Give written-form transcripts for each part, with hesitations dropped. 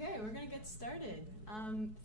Okay, we're going to get started.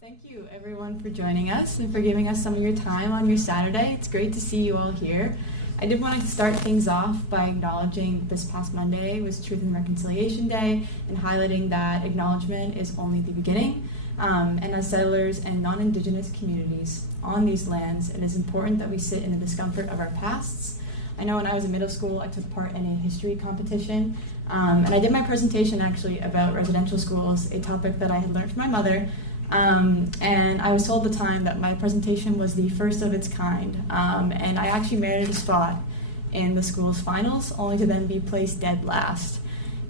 Thank you, everyone, for joining us and for giving us some of your time on your Saturday. It's great to see you all here. I did want to start things off by acknowledging this past Monday was Truth and Reconciliation Day and highlighting that acknowledgement is only the beginning. And as settlers and non-Indigenous communities on these lands, it is important that we sit in the discomfort of our pasts. I know when I was in middle school, I took part in a history competition, and I did my presentation actually about residential schools, a topic that I had learned from my mother, and I was told at the time that my presentation was the first of its kind, and I actually merited a spot in the school's finals, only to then be placed dead last.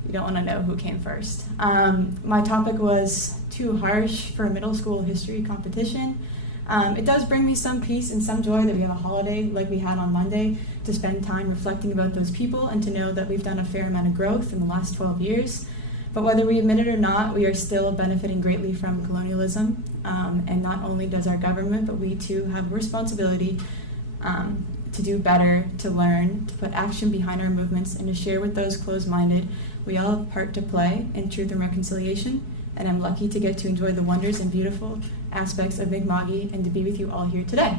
You don't want to know who came first. My topic was too harsh for a middle school history competition. It does bring me some peace and some joy that we have a holiday like we had on Monday to spend time reflecting about those people and to know that we've done a fair amount of growth in the last 12 years. But whether we admit it or not, we are still benefiting greatly from colonialism. And not only does our government, but we too have a responsibility to do better, to learn, to put action behind our movements, and to share with those closed-minded. We all have a part to play in truth and reconciliation. And I'm lucky to get to enjoy the wonders and beautiful aspects of Mi'kma'ki and to be with you all here today.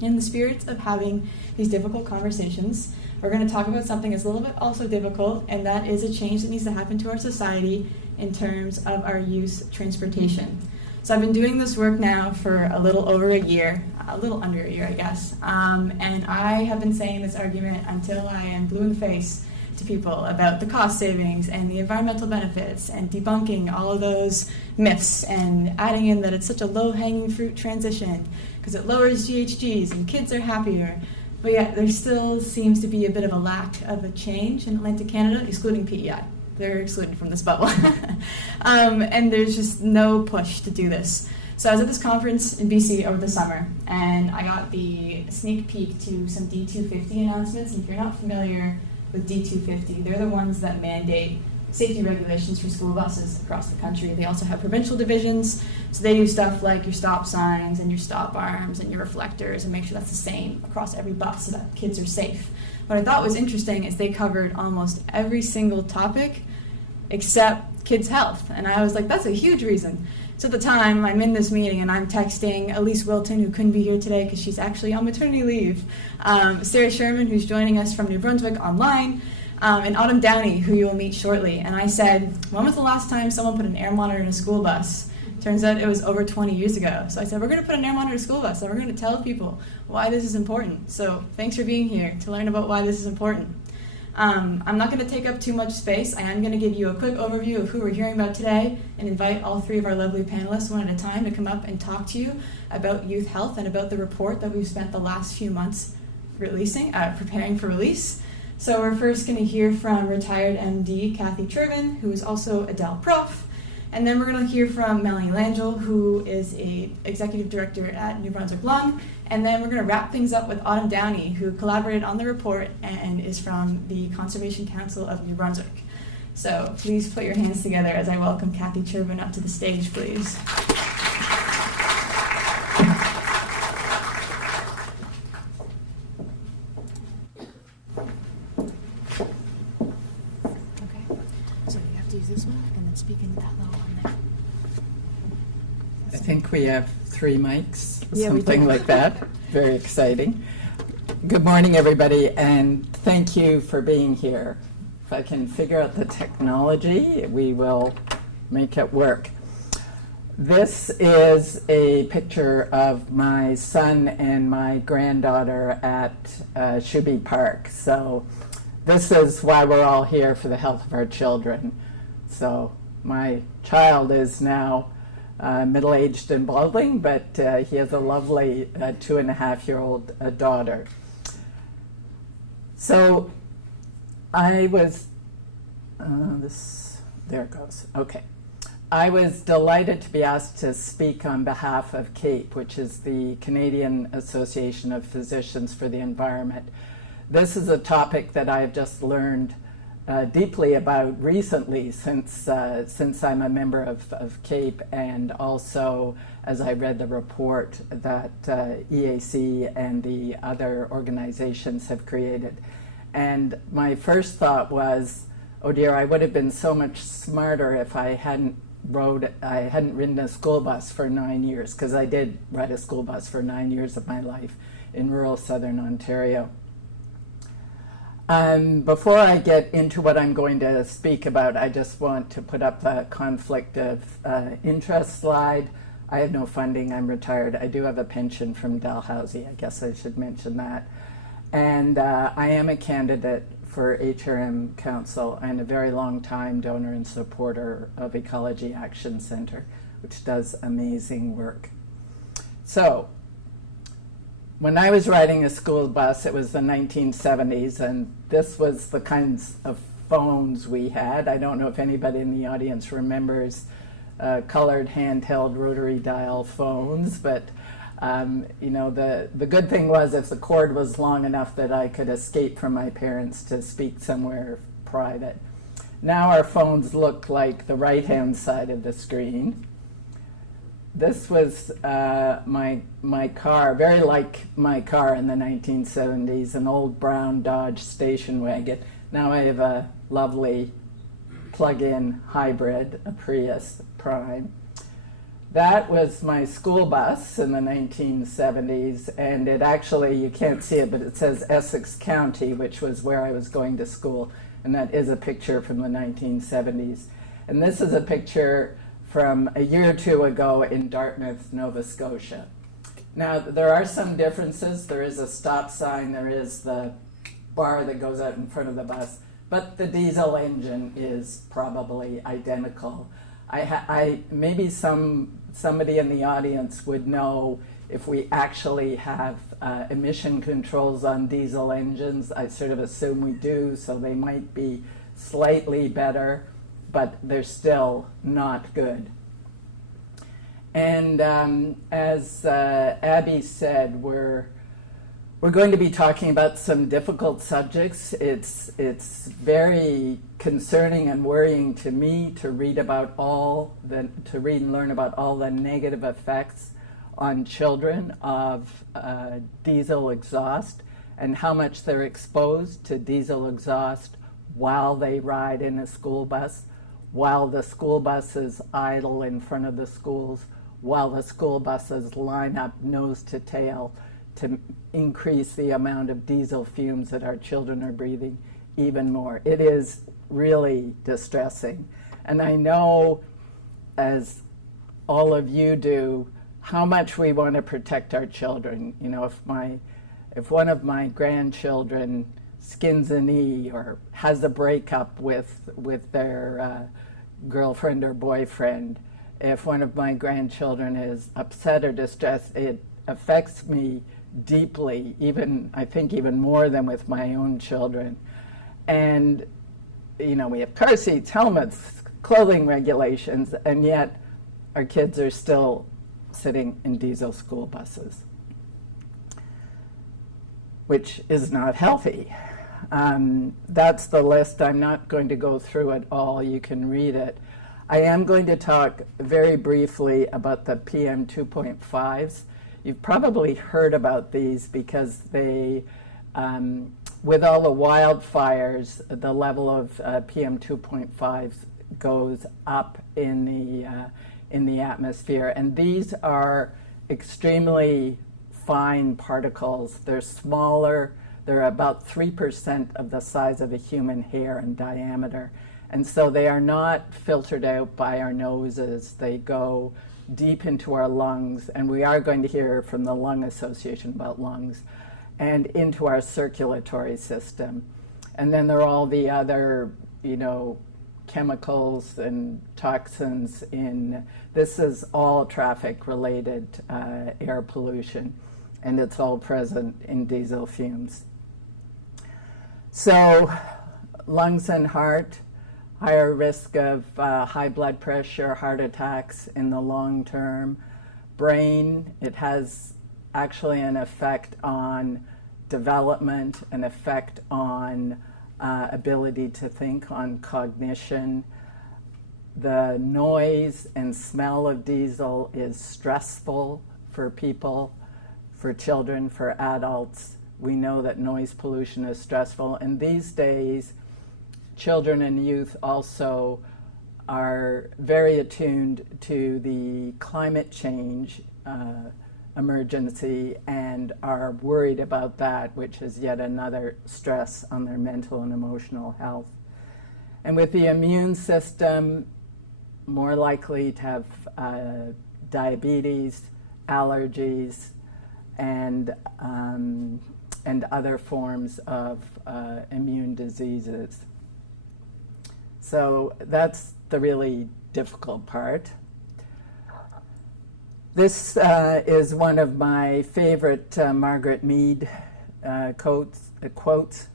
In the spirit of having these difficult conversations, we're going to talk about something that's a little bit also difficult, and that is a change that needs to happen to our society in terms of our use transportation. So I've been doing this work now for a little over a year, a little under a year, I guess, and I have been saying this argument until I am blue in the face to people about the cost savings and the environmental benefits and debunking all of those myths and adding in that it's such a low-hanging fruit transition because it lowers GHGs and kids are happier. But yet there still seems to be a bit of a lack of a change in Atlantic Canada, excluding PEI. They're excluded from this bubble. And there's just no push to do this. So I was at this conference in BC over the summer, and I got the sneak peek to some D250 announcements. And if you're not familiar with D250, they're the ones that mandate safety regulations for school buses across the country. They also have provincial divisions, so they do stuff like your stop signs and your stop arms and your reflectors and make sure that's the same across every bus so that kids are safe. What I thought was interesting is they covered almost every single topic except kids' health, and I was like, that's a huge reason. So at the time, I'm in this meeting and I'm texting Elise Wilton, who couldn't be here today because she's actually on maternity leave, Sarah Sherman, who's joining us from New Brunswick online, and Autumn Downey, who you will meet shortly. And I said, when was the last time someone put an air monitor in a school bus? Turns out it was over 20 years ago. So I said, we're going to put an air monitor in a school bus, and we're going to tell people why this is important. So thanks for being here to learn about why this is important. I'm not going to take up too much space. I am going to give you a quick overview of who we're hearing about today and invite all three of our lovely panelists one at a time to come up and talk to you about youth health and about the report that we've spent the last few months preparing for release. So we're first going to hear from retired MD Kathy Chervin, who is also a Dell Prof. And then we're going to hear from Melanie Langell, who is a executive director at New Brunswick Lung. And then we're going to wrap things up with Autumn Downey, who collaborated on the report and is from the Conservation Council of New Brunswick. So please put your hands together as I welcome Kathy Chervin up to the stage, please. I think we have 3 mics, something like that. Very exciting. Good morning, everybody, and thank you for being here. If I can figure out the technology, we will make it work. This is a picture of my son and my granddaughter at Shuby Park. So this is why we're all here, for the health of our children. So my child is now middle-aged and balding, but he has a lovely 2.5-year-old daughter. So I was, there it goes, okay. I was delighted to be asked to speak on behalf of CAPE, which is the Canadian Association of Physicians for the Environment. This is a topic that I have just learned deeply about recently, since I'm a member of CAPE, and also as I read the report that EAC and the other organizations have created. And my first thought was, oh dear, I would have been so much smarter if I hadn't I hadn't ridden a school bus for 9 years, because I did ride a school bus for 9 years of my life in rural southern Ontario. Before I get into what I'm going to speak about, I just want to put up the conflict of interest slide. I have no funding, I'm retired. I do have a pension from Dalhousie, I guess I should mention that. And I am a candidate for HRM Council and a very long time donor and supporter of Ecology Action Centre, which does amazing work. So, when I was riding a school bus, it was the 1970s, and this was the kinds of phones we had. I don't know if anybody in the audience remembers colored handheld rotary dial phones, but you know, the good thing was if the cord was long enough that I could escape from my parents to speak somewhere private. Now our phones look like the right-hand side of the screen. This was my car, very like my car in the 1970s, an old brown Dodge station wagon. Now I have a lovely plug-in hybrid, a Prius Prime. That was my school bus in the 1970s, and it actually, you can't see it, but it says Essex County, which was where I was going to school, and that is a picture from the 1970s. And this is a picture from a year or two ago in Dartmouth, Nova Scotia. Now, there are some differences. There is a stop sign, there is the bar that goes out in front of the bus, but the diesel engine is probably identical. Maybe somebody in the audience would know if we actually have emission controls on diesel engines. I sort of assume we do, so they might be slightly better, but they're still not good. And as Abby said, we're going to be talking about some difficult subjects. It's very concerning and worrying to me to read and learn about all the negative effects on children of diesel exhaust and how much they're exposed to diesel exhaust while they ride in a school bus, while the school buses idle in front of the schools, while the school buses line up nose to tail to increase the amount of diesel fumes that our children are breathing even more. It is really distressing. And I know, as all of you do, how much we want to protect our children. You know, if one of my grandchildren skins a knee or has a breakup with their girlfriend or boyfriend, if one of my grandchildren is upset or distressed, it affects me deeply, I think even more than with my own children. And, you know, we have car seats, helmets, clothing regulations, and yet our kids are still sitting in diesel school buses, which is not healthy. That's the list. I'm not going to go through it all. You can read it. I am going to talk very briefly about the PM 2.5s. You've probably heard about these because they, with all the wildfires, the level of PM 2.5s goes up in the atmosphere, and these are extremely fine particles. They're smaller. They're about 3% of the size of a human hair in diameter, and so they are not filtered out by our noses. They go deep into our lungs, and we are going to hear from the Lung Association about lungs, and into our circulatory system. And then there are all the other, you know, chemicals and toxins this is all traffic-related air pollution, and it's all present in diesel fumes. So, lungs and heart, higher risk of high blood pressure, heart attacks in the long term. Brain, it has actually an effect on development, an effect on ability to think, on cognition. The noise and smell of diesel is stressful for people, for children, for adults. We know that noise pollution is stressful, and these days children and youth also are very attuned to the climate change emergency and are worried about that, which is yet another stress on their mental and emotional health. And with the immune system, more likely to have diabetes, allergies, and other forms of immune diseases. So that's the really difficult part. This is one of my favorite Margaret Mead quotes.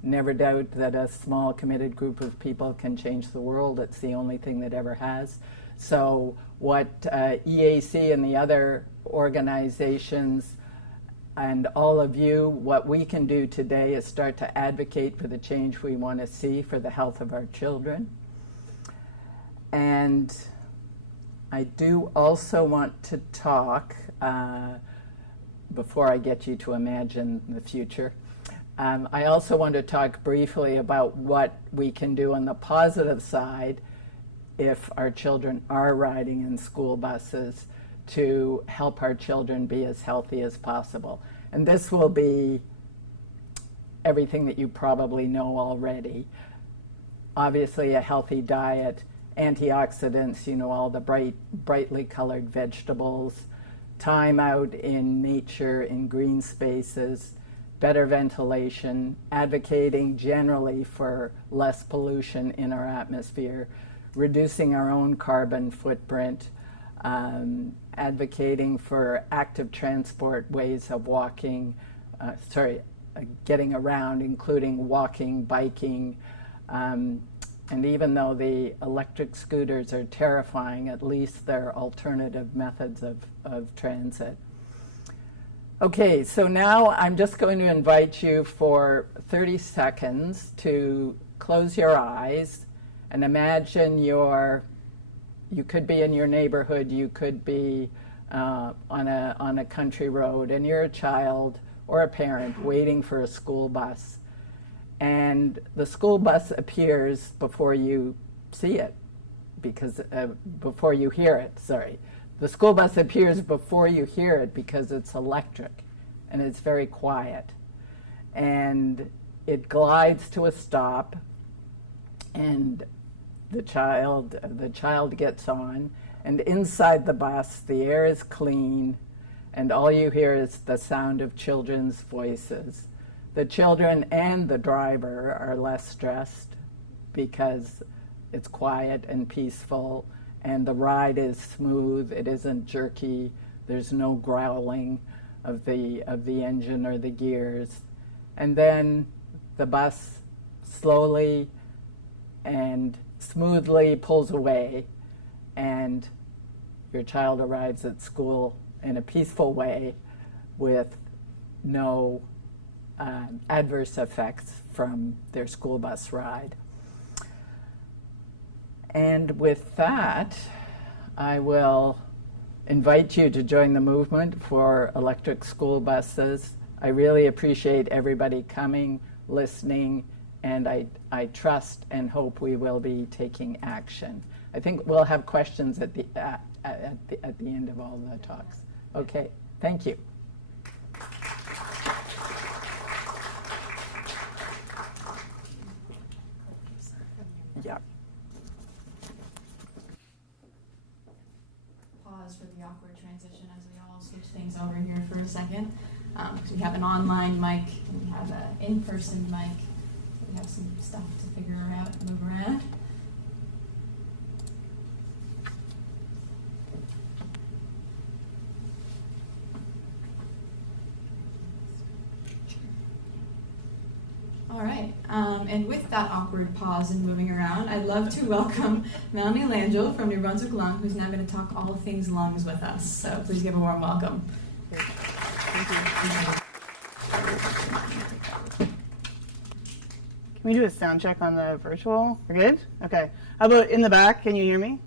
Never doubt that a small committed group of people can change the world. It's the only thing that ever has. So what EAC and the other organizations and all of you, what we can do today is start to advocate for the change we want to see for the health of our children. And I do also want to talk, before I get you to imagine the future, I also want to talk briefly about what we can do on the positive side if our children are riding in school buses to help our children be as healthy as possible. And this will be everything that you probably know already. Obviously, a healthy diet, antioxidants, you know, all the brightly colored vegetables, time out in nature, in green spaces, better ventilation, advocating generally for less pollution in our atmosphere, reducing our own carbon footprint, advocating for active transport ways of walking, getting around, including walking, biking, and even though the electric scooters are terrifying, at least they're alternative methods of transit. Okay, so now I'm just going to invite you for 30 seconds to close your eyes and imagine you could be in your neighborhood, you could be on a country road, and you're a child or a parent waiting for a school bus. And the school bus appears before you see it, because before you hear it, sorry. The school bus appears before you hear it because it's electric and it's very quiet. And it glides to a stop, and the child gets on, and inside the bus the air is clean and all you hear is the sound of children's voices. The children and the driver are less stressed because it's quiet and peaceful, and the ride is smooth, it isn't jerky, there's no growling of the engine or the gears. And then the bus slowly and smoothly pulls away, and your child arrives at school in a peaceful way with no adverse effects from their school bus ride. And with that, I will invite you to join the movement for electric school buses. I really appreciate everybody coming, listening, and I trust and hope we will be taking action. I think we'll have questions at the end of all the talks. Okay, thank you. Yeah. Pause for the awkward transition as we all switch things over here for a second. Because we have an online mic and we have an in-person mic. We have some stuff to figure out and move around. All right, and with that awkward pause and moving around, I'd love to welcome Melanie Langell from New Brunswick Lung, who's now going to talk all things lungs with us. So please give a warm welcome. Thank you. Can we do a sound check on the virtual? We're good? Okay. How about in the back? Can you hear me?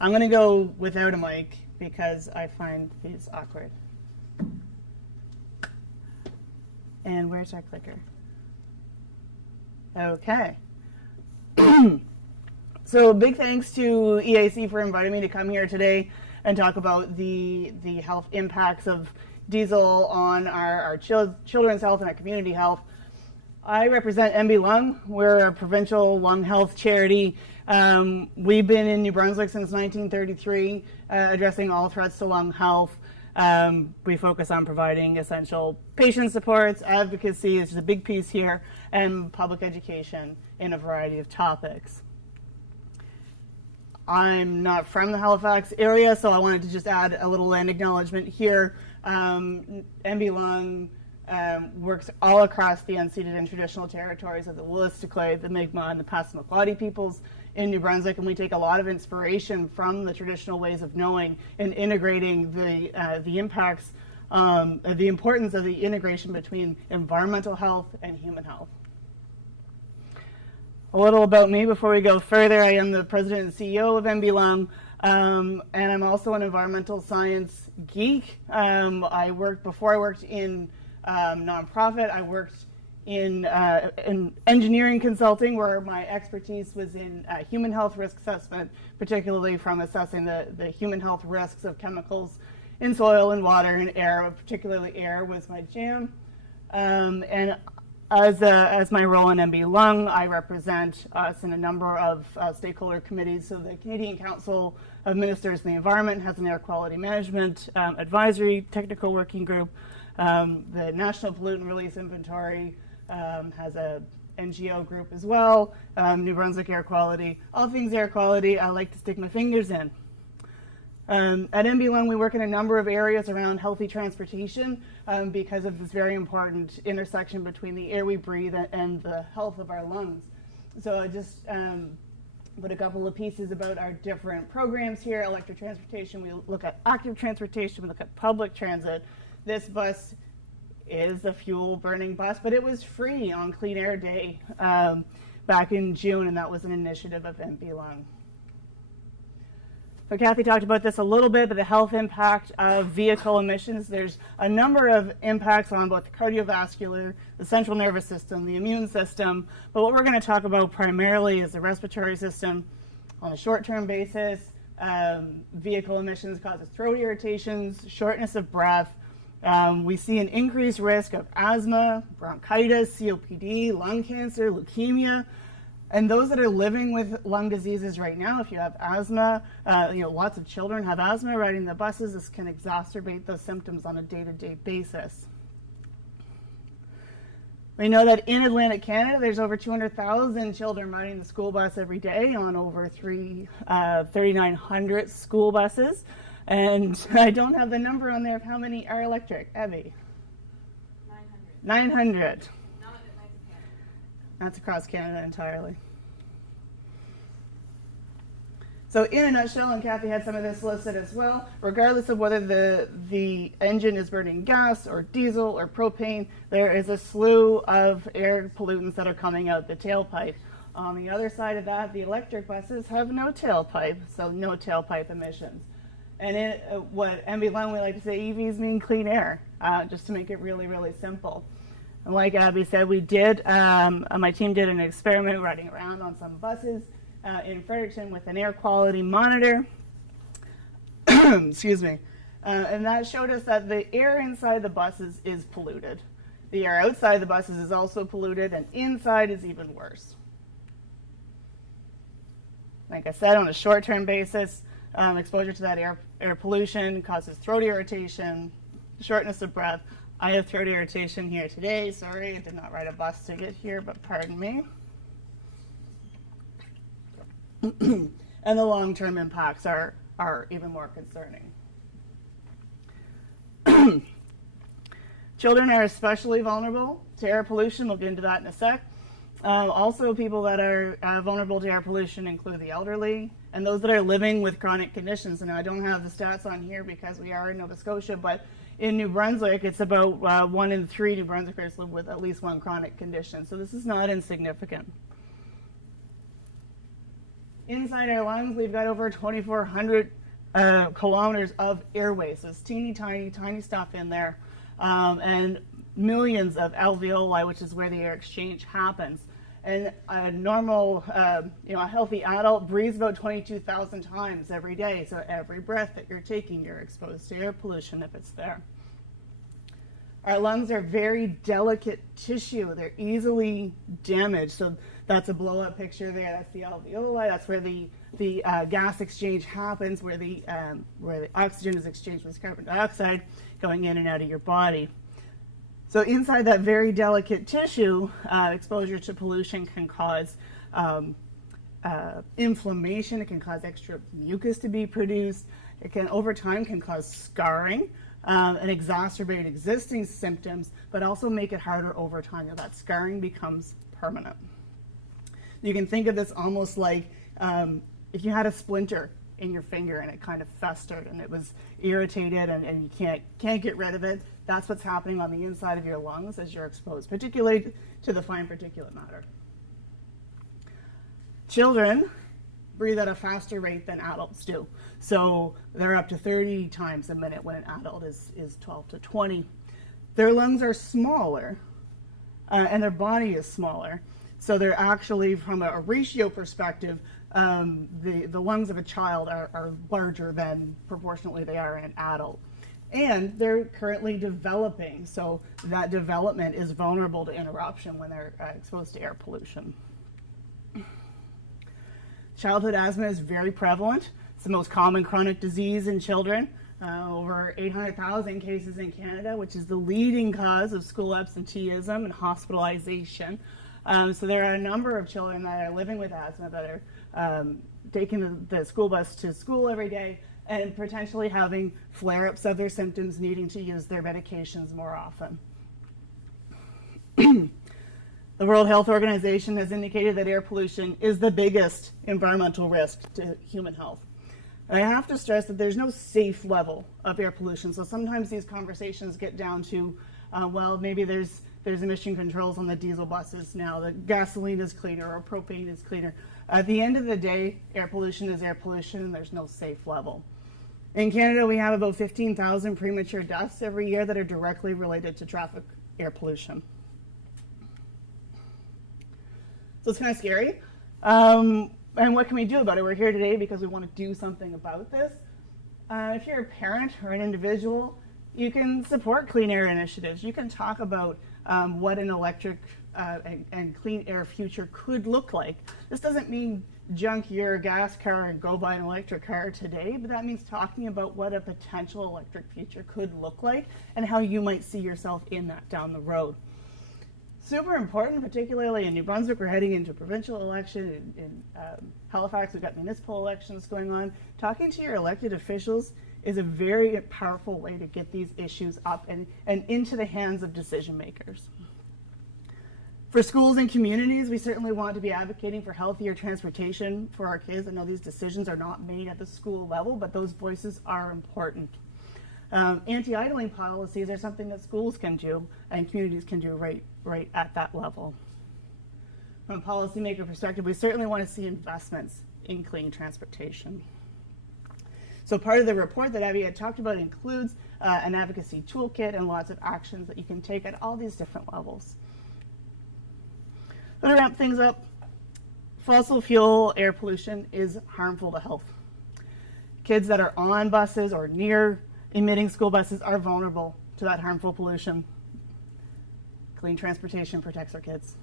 I'm going to go without a mic because I find these awkward. And where's our clicker? Okay. So big thanks to EAC for inviting me to come here today and talk about the health impacts of diesel on our children's health and our community health. I represent MB Lung. We're a provincial lung health charity. We've been in New Brunswick since 1933, addressing all threats to lung health. We focus on providing essential patient supports, advocacy is a big piece here, and public education in a variety of topics. I'm not from the Halifax area, so I wanted to just add a little land acknowledgement here. MB Lung works all across the unceded and traditional territories of the Wolastoqey, the Mi'kmaq, and the Passamaquoddy peoples in New Brunswick, and we take a lot of inspiration from the traditional ways of knowing and integrating the impacts, the importance of the integration between environmental health and human health. A little about me before we go further. I am the president and CEO of MB Lung, and I'm also an environmental science geek. Before I worked in nonprofit, I worked in engineering consulting, where my expertise was in human health risk assessment, particularly from assessing the human health risks of chemicals in soil and water and air. Particularly air was my jam. And as my role in MB Lung, I represent us in a number of stakeholder committees. So the Canadian Council of Ministers in the Environment has an air quality management advisory technical working group. The National Pollutant Release Inventory has a NGO group as well. New Brunswick Air Quality, all things air quality, I like to stick my fingers in. At MB Lung, we work in a number of areas around healthy transportation because of this very important intersection between the air we breathe and the health of our lungs. So I just put a couple of pieces about our different programs here. Electric transportation, we look at active transportation, we look at public transit. This bus is a fuel-burning bus, but it was free on Clean Air Day back in June, and that was an initiative of MB Lung. So Kathy talked about this a little bit, but the health impact of vehicle emissions. There's a number of impacts on both the cardiovascular, the central nervous system, the immune system, but what we're going to talk about primarily is the respiratory system. On a short-term basis, vehicle emissions causes throat irritations, shortness of breath. We see an increased risk of asthma, bronchitis, COPD, lung cancer, leukemia. And those that are living with lung diseases right now, if you have asthma, lots of children have asthma riding the buses. This can exacerbate those symptoms on a day-to-day basis. We know that in Atlantic Canada, there's over 200,000 children riding the school bus every day on over 3,900 school buses. And I don't have the number on there of how many are electric. Evie? 900. 900. That's across Canada entirely. So in a nutshell, and Kathy had some of this listed as well, regardless of whether the engine is burning gas or diesel or propane, there is a slew of air pollutants that are coming out the tailpipe. On the other side of that, the electric buses have no tailpipe, so no tailpipe emissions. And what MB Lung, we like to say, EVs mean clean air, just to make it really, really simple. And like Abby said, my team did an experiment riding around on some buses in Fredericton with an air quality monitor. Excuse me. And that showed us that the air inside the buses is polluted. The air outside the buses is also polluted, and inside is even worse. Like I said, on a short-term basis, exposure to that air pollution causes throat irritation, shortness of breath. I have throat irritation here today. Sorry, I did not ride a bus to get here, but pardon me. And the long-term impacts are even more concerning. Children are especially vulnerable to air pollution. We'll get into that in a sec. Also, people that are vulnerable to air pollution include the elderly and those that are living with chronic conditions. And I don't have the stats on here because we are in Nova Scotia, but in New Brunswick, it's about 1 in 3 New Brunswickers live with at least one chronic condition. So this is not insignificant. Inside our lungs, we've got over 2,400 kilometers of airways. So it's teeny tiny stuff in there. And millions of alveoli, which is where the air exchange happens. And a normal, a healthy adult breathes about 22,000 times every day. So every breath that you're taking, you're exposed to air pollution if it's there. Our lungs are very delicate tissue. They're easily damaged. So that's a blow-up picture there. That's the alveoli. That's where the gas exchange happens, where the oxygen is exchanged with carbon dioxide going in and out of your body. So inside that very delicate tissue, exposure to pollution can cause inflammation. It can cause extra mucus to be produced. It can, over time, can cause scarring and exacerbate existing symptoms, but also make it harder over time. That scarring becomes permanent. You can think of this almost like if you had a splinter in your finger and it kind of festered and it was irritated and you can't get rid of it. That's what's happening on the inside of your lungs as you're exposed, particularly to the fine particulate matter. Children breathe at a faster rate than adults do. So they're up to 30 times a minute when an adult is 12 to 20. Their lungs are smaller and their body is smaller. So they're actually, from a ratio perspective, the lungs of a child are larger than proportionately they are in an adult. And they're currently developing, so that development is vulnerable to interruption when they're exposed to air pollution. Childhood asthma is very prevalent. It's the most common chronic disease in children. Over 800,000 cases in Canada, which is the leading cause of school absenteeism and hospitalization. So there are a number of children that are living with asthma that are taking the school bus to school every day and potentially having flare-ups of their symptoms, needing to use their medications more often. The World Health Organization has indicated that air pollution is the biggest environmental risk to human health. And I have to stress that there's no safe level of air pollution. So sometimes these conversations get down to, well, maybe there's emission controls on the diesel buses now, that gasoline is cleaner or propane is cleaner. At the end of the day, air pollution is air pollution and there's no safe level. In Canada, we have about 15,000 premature deaths every year that are directly related to traffic air pollution. So it's kind of scary. And what can we do about it? We're here today because we want to do something about this. If you're a parent or an individual, you can support clean air initiatives. You can talk about what an electric and clean air future could look like. This doesn't mean junk your gas car and go buy an electric car today, but that means talking about what a potential electric future could look like and how you might see yourself in that down the road. Super important, particularly in New Brunswick. We're heading into a provincial election. In Halifax, we've got municipal elections going on. Talking to your elected officials is a very powerful way to get these issues up and into the hands of decision makers. For schools and communities, we certainly want to be advocating for healthier transportation for our kids. I know these decisions are not made at the school level, but those voices are important. Anti-idling policies are something that schools can do and communities can do right at that level. From a policymaker perspective, we certainly want to see investments in clean transportation. So part of the report that Abby had talked about includes an advocacy toolkit and lots of actions that you can take at all these different levels. But to wrap things up, fossil fuel air pollution is harmful to health. Kids that are on buses or near emitting school buses are vulnerable to that harmful pollution. Clean transportation protects our kids.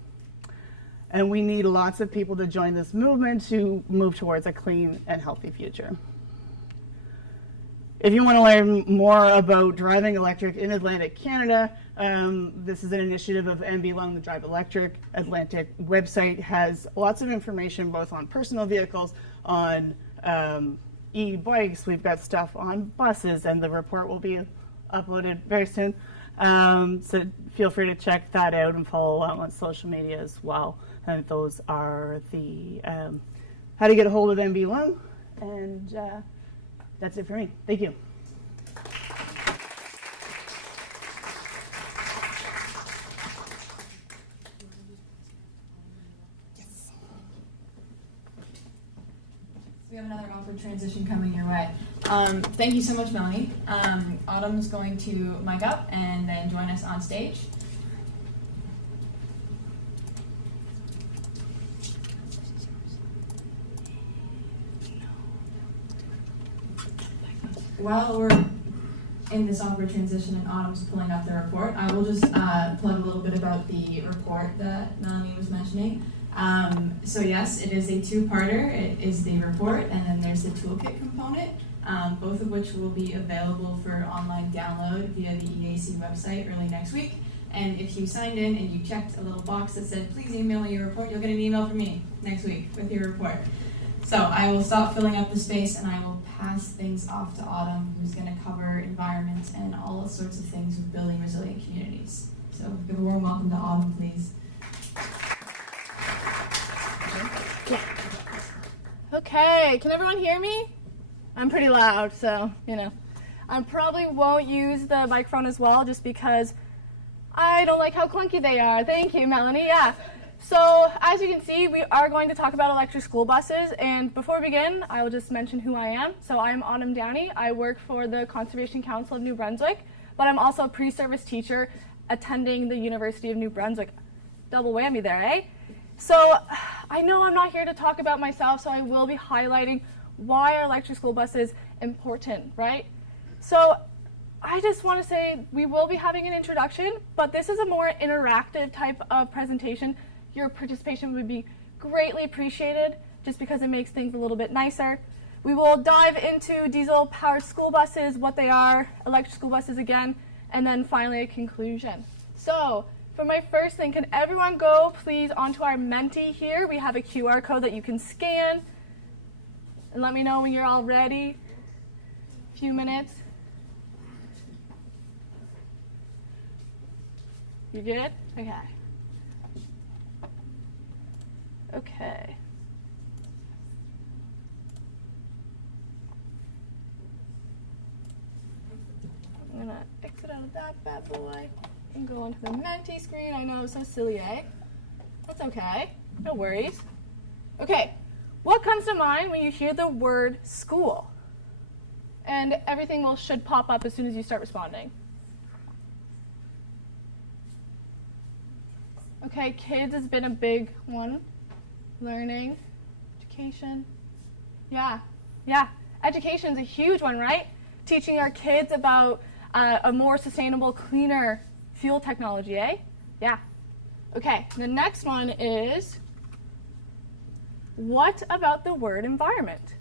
And we need lots of people to join this movement to move towards a clean and healthy future. If you want to learn more about driving electric in Atlantic Canada, this is an initiative of MB Lung, the Drive Electric Atlantic website has lots of information both on personal vehicles, on e-bikes. We've got stuff on buses, and the report will be uploaded very soon. So feel free to check that out and follow along on social media as well. And those are the how to get a hold of MB Lung, and that's it for me. Thank you. We have another awkward transition coming your way. Thank you so much, Melanie. Autumn's going to mic up and then join us on stage. while we're in this awkward transition and Autumn's pulling up the report, I will just plug a little bit about the report that Melanie was mentioning. So yes, it is a two-parter. It is the report, and then there's the toolkit component, both of which will be available for online download via the EAC website early next week. And if you signed in and you checked a little box that said, please email me your report, you'll get an email from me next week with your report. So I will stop filling up the space and I will pass things off to Autumn, who's going to cover environment and all sorts of things with building resilient communities. So give a warm welcome to Autumn, please. Okay, can everyone hear me? I'm pretty loud, so, I probably won't use the microphone as well just because I don't like how clunky they are. Thank you, Melanie. Yeah. So, as you can see, we are going to talk about electric school buses, and before we begin, I will just mention who I am. So, I'm Autumn Downey. I work for the Conservation Council of New Brunswick, but I'm also a pre-service teacher attending the University of New Brunswick. Double whammy there, eh? So, I know I'm not here to talk about myself, so I will be highlighting why are electric school buses important, right? So, I just want to say we will be having an introduction, but this is a more interactive type of presentation. Your participation would be greatly appreciated just because it makes things a little bit nicer. We will dive into diesel-powered school buses, what they are, electric school buses again, and then finally a conclusion. So, for my first thing, can everyone go please onto our Menti here? We have a QR code that you can scan. And let me know when you're all ready. A few minutes. You good? Okay. Okay. I'm gonna exit out of that bad boy and go onto the Menti screen. I know, so silly, eh? That's okay. No worries. Okay. What comes to mind when you hear the word school? And everything should pop up as soon as you start responding. Okay, kids has been a big one. Learning, education. Yeah. Education is a huge one, right? Teaching our kids about a more sustainable, cleaner fuel technology, eh? Yeah. Okay, the next one is, what about the word environment?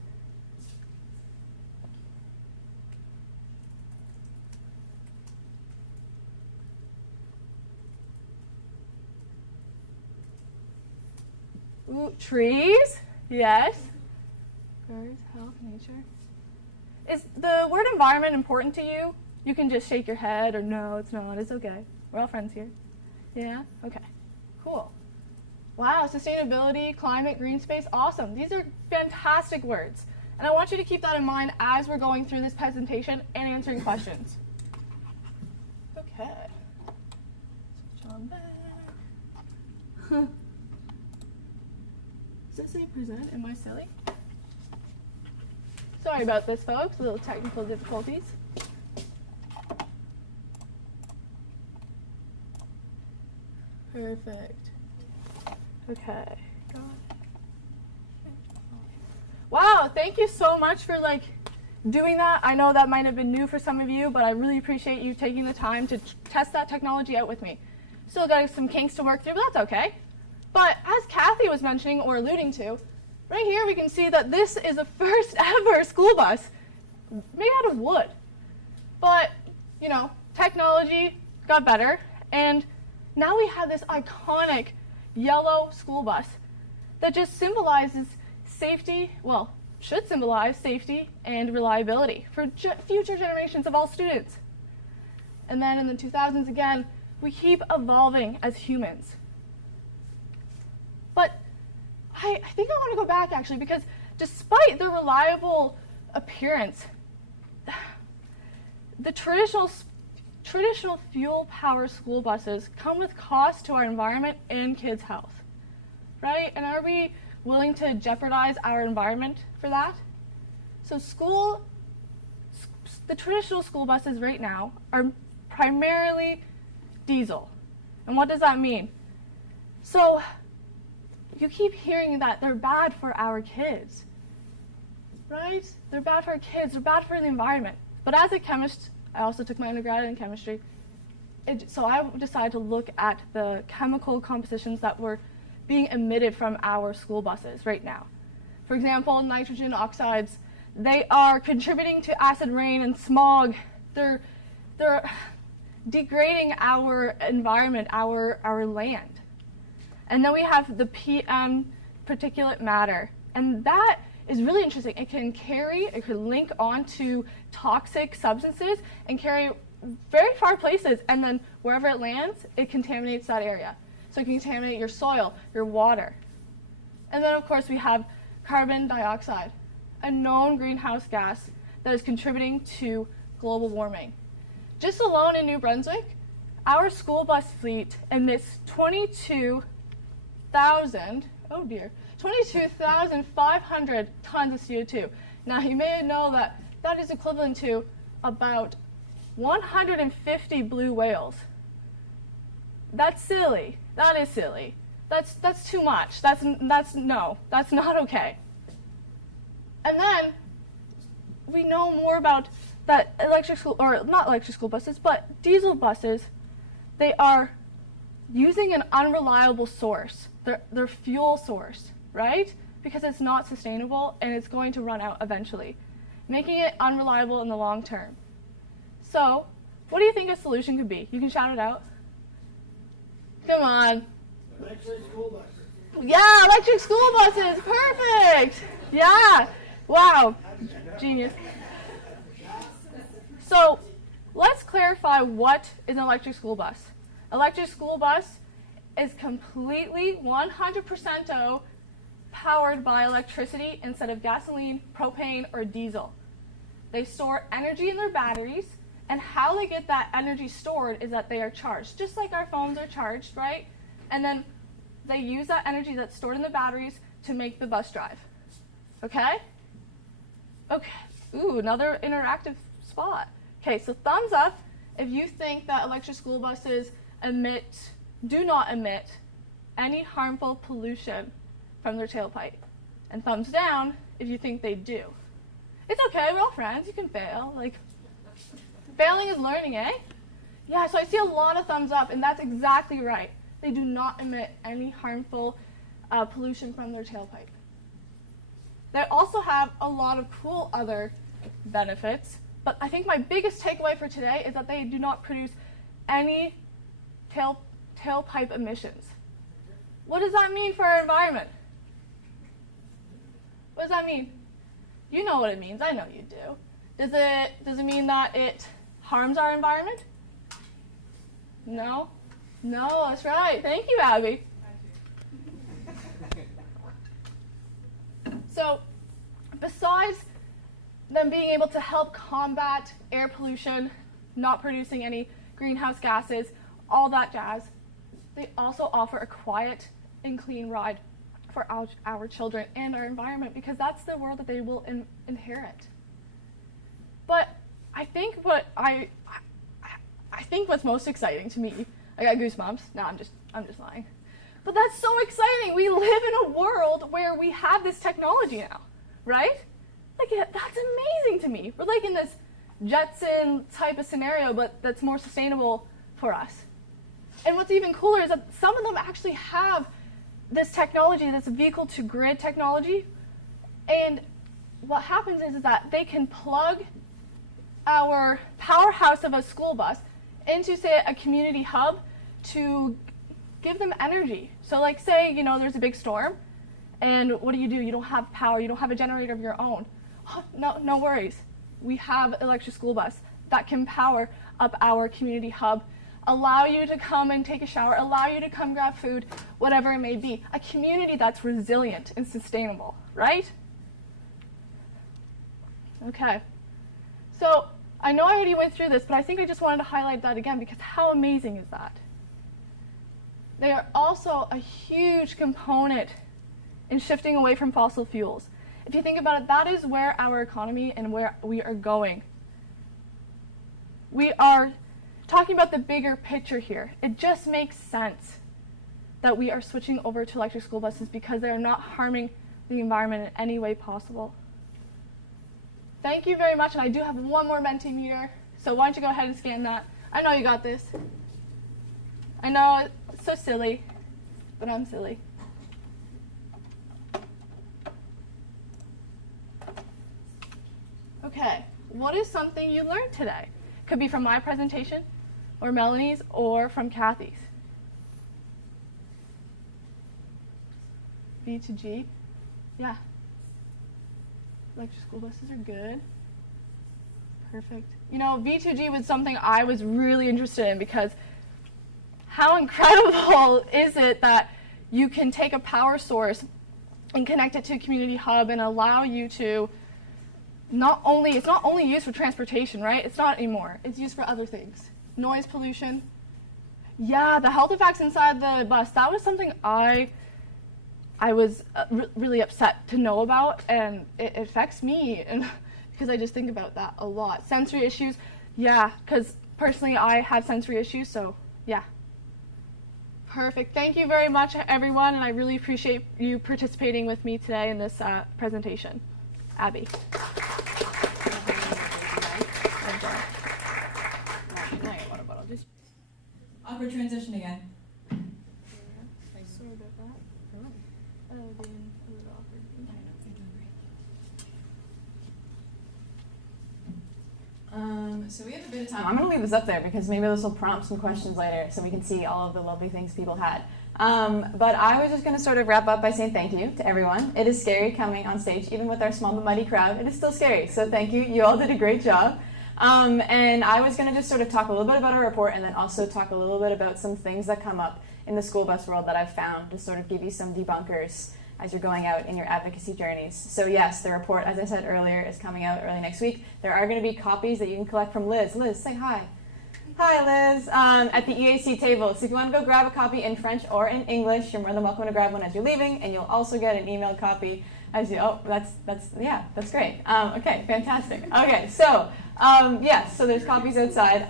Ooh, trees, yes. Birds, health, nature. Is the word environment important to you? You can just shake your head or no, it's not, it's okay. We're all friends here. Yeah? Okay, cool. Wow, sustainability, climate, green space, awesome. These are fantastic words. And I want you to keep that in mind as we're going through this presentation and answering questions. Okay. Switch on back. Does that say present? Am I silly? Sorry about this, folks. A little technical difficulties. Perfect. Okay. Wow, thank you so much for doing that. I know that might have been new for some of you, but I really appreciate you taking the time to test that technology out with me. Still got some kinks to work through, but that's okay. But as Kathy was mentioning or alluding to, right here we can see that this is the first ever school bus made out of wood. But, technology got better, and now we have this iconic yellow school bus that just symbolizes safety, should symbolize safety and reliability for future generations of all students. And then in the 2000s again, we keep evolving as humans. But I think I want to go back actually, because despite the reliable appearance, the traditional fuel power school buses come with cost to our environment and kids' health, right? And are we willing to jeopardize our environment for that? So the traditional school buses right now are primarily diesel. And what does that mean? So you keep hearing that they're bad for our kids, right? They're bad for our kids, they're bad for the environment. But as a chemist, I also took my undergrad in chemistry. So I decided to look at the chemical compositions that were being emitted from our school buses right now. For example, nitrogen oxides, they are contributing to acid rain and smog. They're degrading our environment, our land. And then we have the PM, particulate matter. And that is really interesting. It can link onto toxic substances and carry very far places, and then wherever it lands, it contaminates that area. So it can contaminate your soil, your water. And then of course we have carbon dioxide, a known greenhouse gas that is contributing to global warming. Just alone in New Brunswick, our school bus fleet emits 22,500 tons of CO2. Now you may know that that is equivalent to about 150 blue whales. That's silly. That is silly. That's too much. That's not okay. And then we know more about that not electric school buses, but diesel buses. They are using an unreliable source, their fuel source, right? Because it's not sustainable and it's going to run out eventually, making it unreliable in the long term. So, what do you think a solution could be? You can shout it out. Come on. Electric school buses. Yeah, electric school buses. Perfect. Yeah. Wow. Genius. So, let's clarify what is an electric school bus. Electric school bus is completely 100% powered by electricity instead of gasoline, propane, or diesel. They store energy in their batteries, and how they get that energy stored is that they are charged, just like our phones are charged, right? And then they use that energy that's stored in the batteries to make the bus drive. Okay? Okay. Ooh, another interactive spot. Okay, so thumbs up if you think that electric school buses do not emit any harmful pollution from their tailpipe. And thumbs down if you think they do. It's okay, we're all friends, you can fail. Failing is learning, eh? Yeah, so I see a lot of thumbs up, and that's exactly right. They do not emit any harmful pollution from their tailpipe. They also have a lot of cool other benefits, but I think my biggest takeaway for today is that they do not produce any tailpipe emissions. What does that mean for our environment? What does that mean? You know what it means. I know you do. Does it mean that it harms our environment? No? No, that's right. Thank you, Abby. So, besides them being able to help combat air pollution, not producing any greenhouse gases, all that jazz, they also offer a quiet and clean ride for our children and our environment, because that's the world that they will inherit. But I think what's most exciting to me, I got goosebumps. No, I'm just lying. But that's so exciting. We live in a world where we have this technology now, right? That's amazing to me. We're in this Jetson type of scenario, but that's more sustainable for us. And what's even cooler is that some of them actually have this technology, this vehicle-to-grid technology. And what happens is that they can plug our powerhouse of a school bus into, say, a community hub to give them energy. So say, there's a big storm, and what do? You don't have power, you don't have a generator of your own. Oh, no worries. We have an electric school bus that can power up our community hub, allow you to come and take a shower, allow you to come grab food, whatever it may be. A community that's resilient and sustainable, right? Okay. So I know I already went through this, but I think I just wanted to highlight that again, because how amazing is that? They are also a huge component in shifting away from fossil fuels. If you think about it, that is where our economy and where we are going. We are talking about the bigger picture here. It just makes sense that we are switching over to electric school buses because they are not harming the environment in any way possible. Thank you very much, and I do have one more Mentimeter, so why don't you go ahead and scan that. I know you got this. I know, it's so silly, but I'm silly. Okay, what is something you learned today? Could be from my presentation, or Melanie's, or from Kathy's. V to G, yeah. Electric school buses are good. Perfect. You know, V2G was something I was really interested in because how incredible is it that you can take a power source and connect it to a community hub and allow you to it's not only used for transportation, right? It's not anymore. It's used for other things. Noise pollution. Yeah, the health effects inside the bus, that was something I was really upset to know about, and it affects me and because I just think about that a lot. Sensory issues, yeah, because personally I have sensory issues, so yeah. Perfect. Thank you very much, everyone, and I really appreciate you participating with me today in this presentation. Abby. Awkward transition again. Sorry about that. Being a little awkward. So we have a bit of time. I'm going to leave this up there because maybe this will prompt some questions later so we can see all of the lovely things people had. But I was just going to sort of wrap up by saying thank you to everyone. It is scary coming on stage, even with our small but mighty crowd. It is still scary, so thank you. You all did a great job. And I was going to just sort of talk a little bit about our report and then also talk a little bit about some things that come up in the school bus world that I've found to sort of give you some debunkers as you're going out in your advocacy journeys. So yes, the report, as I said earlier, is coming out early next week. There are going to be copies that you can collect from Liz. Liz, say hi. Hi, Liz. At the EAC table. So if you want to go grab a copy in French or in English, you're more than welcome to grab one as you're leaving, and you'll also get an emailed copy as you. Oh, that's great. Okay, fantastic. Okay, so yes, so there's copies outside.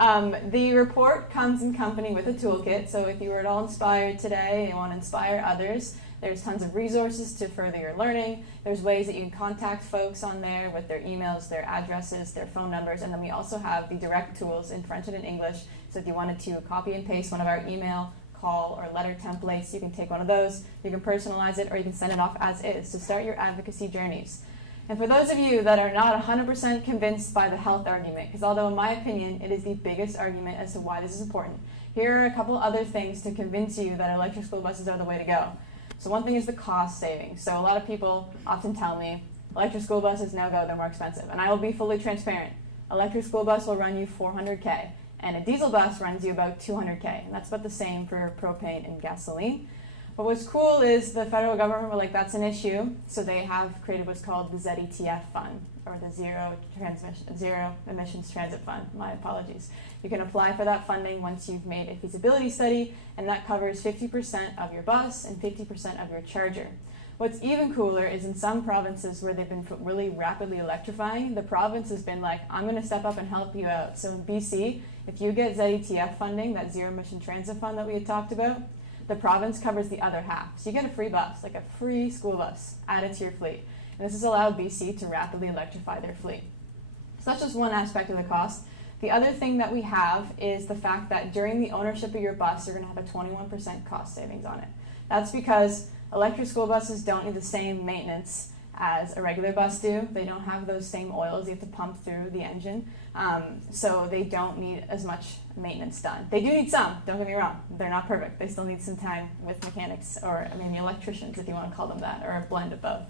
The report comes in company with a toolkit. So if you were at all inspired today and you want to inspire others, there's tons of resources to further your learning. There's ways that you can contact folks on there with their emails, their addresses, their phone numbers, and then we also have the direct tools in French and in English. So if you wanted to copy and paste one of our email, call, or letter templates, you can take one of those, you can personalize it, or you can send it off as is to start your advocacy journeys. And for those of you that are not 100% convinced by the health argument, because although in my opinion it is the biggest argument as to why this is important, here are a couple other things to convince you that electric school buses are the way to go. So one thing is the cost savings. So a lot of people often tell me, electric school buses, no go, they're more expensive. And I will be fully transparent. Electric school bus will run you $400K, and a diesel bus runs you about $200K. And that's about the same for propane and gasoline. But what's cool is the federal government were like, that's an issue. So they have created what's called the ZETF fund, or the Zero Emissions Transit Fund. My apologies. You can apply for that funding once you've made a feasibility study, and that covers 50% of your bus and 50% of your charger. What's even cooler is in some provinces where they've been really rapidly electrifying, the province has been like, I'm going to step up and help you out. So in BC, if you get ZETF funding, that Zero Emission Transit Fund that we had talked about, the province covers the other half. So you get a free bus, like a free school bus, added to your fleet. And this has allowed BC to rapidly electrify their fleet. So that's just one aspect of the cost. The other thing that we have is the fact that during the ownership of your bus, you're going to have a 21% cost savings on it. That's because electric school buses don't need the same maintenance as a regular bus do. They don't have those same oils you have to pump through the engine. So they don't need as much maintenance done. They do need some, don't get me wrong. They're not perfect. They still need some time with mechanics, or maybe electricians if you want to call them that, or a blend of both.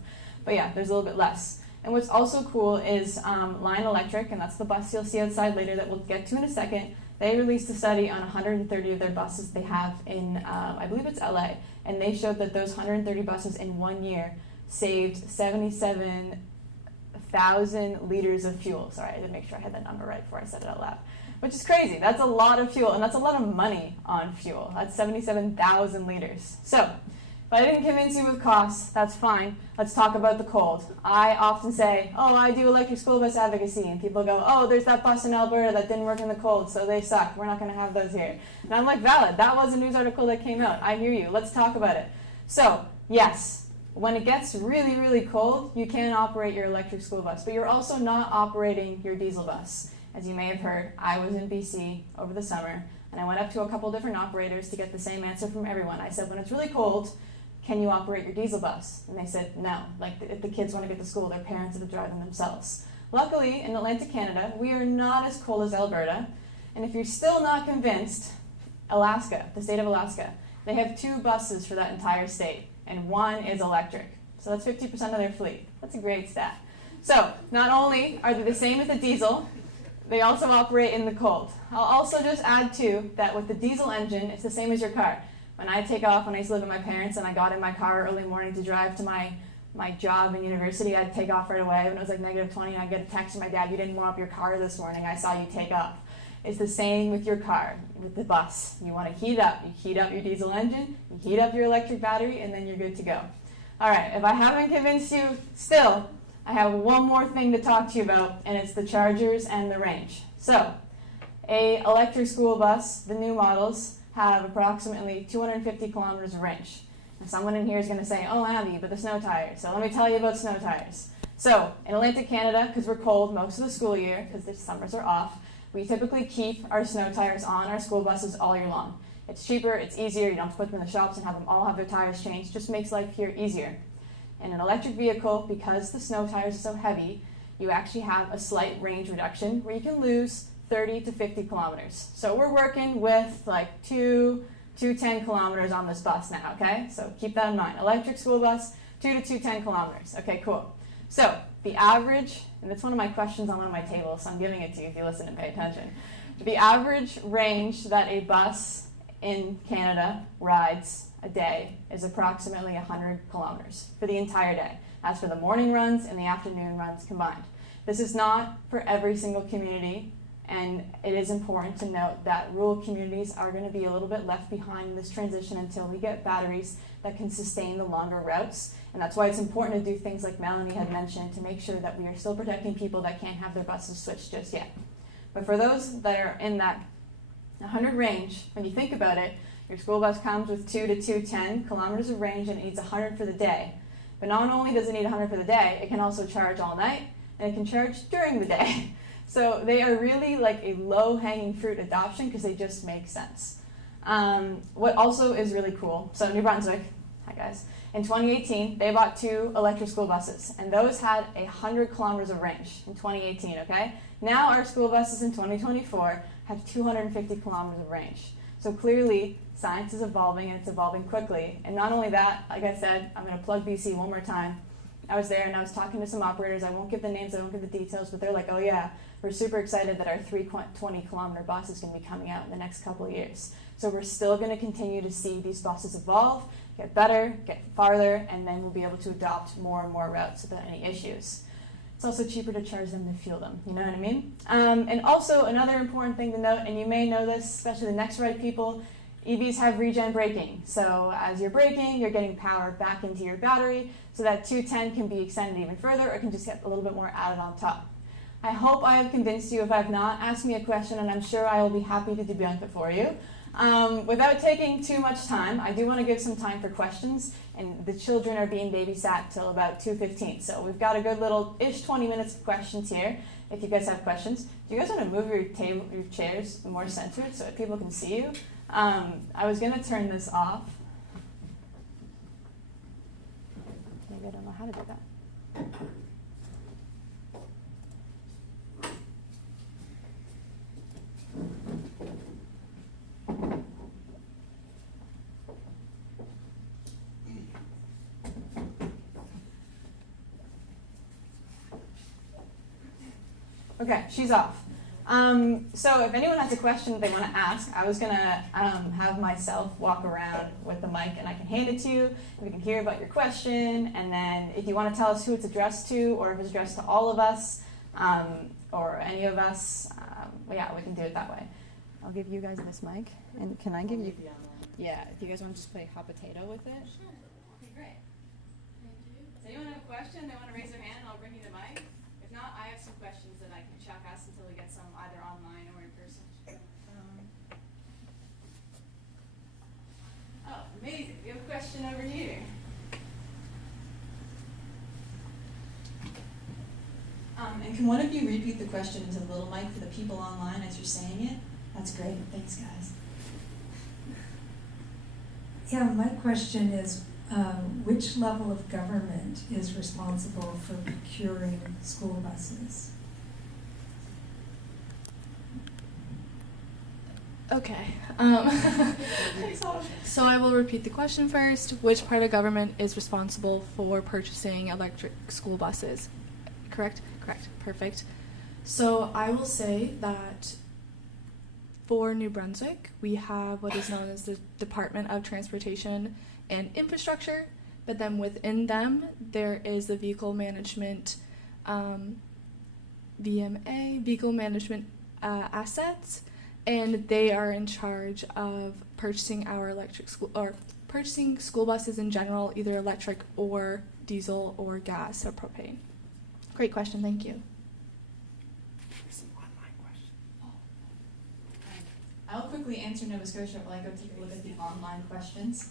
But yeah, there's a little bit less. And what's also cool is Lion Electric, and that's the bus you'll see outside later that we'll get to in a second. They released a study on 130 of their buses they have in, I believe it's LA, and they showed that those 130 buses in 1 year saved 77,000 liters of fuel. Sorry, I did make sure I had that number right before I said it out loud. Which is crazy. That's a lot of fuel, and that's a lot of money on fuel. That's 77,000 liters. So, if I didn't convince you with costs, that's fine. Let's talk about the cold. I often say, oh, I do electric school bus advocacy, and people go, oh, there's that bus in Alberta that didn't work in the cold, so they suck. We're not going to have those here. And I'm like, valid. That was a news article that came out. I hear you. Let's talk about it. So, yes, when it gets really, really cold, you can operate your electric school bus, but you're also not operating your diesel bus. As you may have heard, I was in BC over the summer, and I went up to a couple different operators to get the same answer from everyone. I said, when it's really cold, can you operate your diesel bus? And they said, no. Like, if the kids want to get to school, their parents have to drive them themselves. Luckily, in Atlantic Canada, we are not as cold as Alberta, and if you're still not convinced, Alaska, the state of Alaska, they have 2 buses for that entire state, and 1 is electric. So that's 50% of their fleet. That's a great stat. So not only are they the same as the diesel, they also operate in the cold. I'll also just add too that with the diesel engine, it's the same as your car. When I take off, when I used to live with my parents and I got in my car early morning to drive to my job in university, I'd take off right away. When it was like -20, and I'd get a text from my dad, you didn't warm up your car this morning, I saw you take off. It's the same with your car, with the bus. You want to heat up. You heat up your diesel engine, you heat up your electric battery, and then you're good to go. All right, if I haven't convinced you still, I have one more thing to talk to you about, and it's the chargers and the range. So, a electric school bus, the new models, have approximately 250 kilometers of range. And someone in here is going to say, oh, Abby, but the snow tires. So let me tell you about snow tires. So, in Atlantic Canada, because we're cold most of the school year, because the summers are off, we typically keep our snow tires on our school buses all year long. It's cheaper, it's easier, you don't have to put them in the shops and have them all have their tires changed. Just makes life here easier. In an electric vehicle, because the snow tires are so heavy, you actually have a slight range reduction where you can lose 30 to 50 kilometers. So we're working with like 210 kilometers on this bus now, okay? So keep that in mind. Electric school bus, 2 to 210 kilometers. Okay, cool. So the average, and that's one of my questions on one of my tables, so I'm giving it to you if you listen and pay attention. The average range that a bus in Canada rides a day is approximately 100 kilometers for the entire day. That's for the morning runs and the afternoon runs combined. This is not for every single community, and it is important to note that rural communities are going to be a little bit left behind in this transition until we get batteries that can sustain the longer routes. And that's why it's important to do things like Melanie had mentioned to make sure that we are still protecting people that can't have their buses switched just yet. But for those that are in that 100 range, when you think about it, your school bus comes with 2 to 210 kilometers of range and it needs 100 for the day. But not only does it need 100 for the day, it can also charge all night and it can charge during the day. So they are really like a low-hanging fruit adoption because they just make sense. What also is really cool, so New Brunswick, hi guys, in 2018, they bought 2 electric school buses, and those had 100 kilometers of range in 2018, okay? Now our school buses in 2024 have 250 kilometers of range. So clearly, science is evolving, and it's evolving quickly. And not only that, like I said, I'm going to plug BC one more time. I was there, and I was talking to some operators. I won't give the names, I won't give the details, but they're like, oh yeah, we're super excited that our 320-kilometer bus is going to be coming out in the next couple of years. So we're still going to continue to see these buses evolve, get better, get farther, and then we'll be able to adopt more and more routes without any issues. It's also cheaper to charge them than fuel them, you know what I mean? And also another important thing to note, and you may know this, especially the next ride people, EVs have regen braking. So as you're braking, you're getting power back into your battery, so that 210 can be extended even further, or can just get a little bit more added on top. I hope I have convinced you. If I have not, ask me a question, and I'm sure I will be happy to debunk it for you. Without taking too much time, I do want to give some time for questions, and the children are being babysat till about 2:15. So we've got a good little-ish 20 minutes of questions here, if you guys have questions. Do you guys want to move your chairs more centered so that people can see you? I was going to turn this off. Maybe I don't know how to do that. Okay, she's off. So if anyone has a question they want to ask, I was going to have myself walk around with the mic and I can hand it to you. And we can hear about your question. And then if you want to tell us who it's addressed to, or if it's addressed to all of us or any of us, yeah, we can do it that way. I'll give you guys this mic. And can I give you... Yeah, if you guys want to just play hot potato with it. Sure. Okay, great. Thank you. Does anyone have a question? They want to raise their hand and I'll bring you the mic. If not, I have some questions that I can chuck us until we get some either online or in person. Oh, amazing. We have a question over here. can one of you repeat the question into the little mic for the people online as you're saying it? That's great. Thanks, guys. Yeah, my question is, which level of government is responsible for procuring school buses? Okay. So I will repeat the question first. Which part of government is responsible for purchasing electric school buses? Correct? Correct. Perfect. So I will say that for New Brunswick, we have what is known as the Department of Transportation and Infrastructure, but then within them, there is the Vehicle Management, VMA, Vehicle Management Assets, and they are in charge of purchasing our electric school, or purchasing school buses in general, either electric or diesel or gas or propane. Great question, thank you. I'll quickly answer Nova Scotia while I go take a look at the online questions.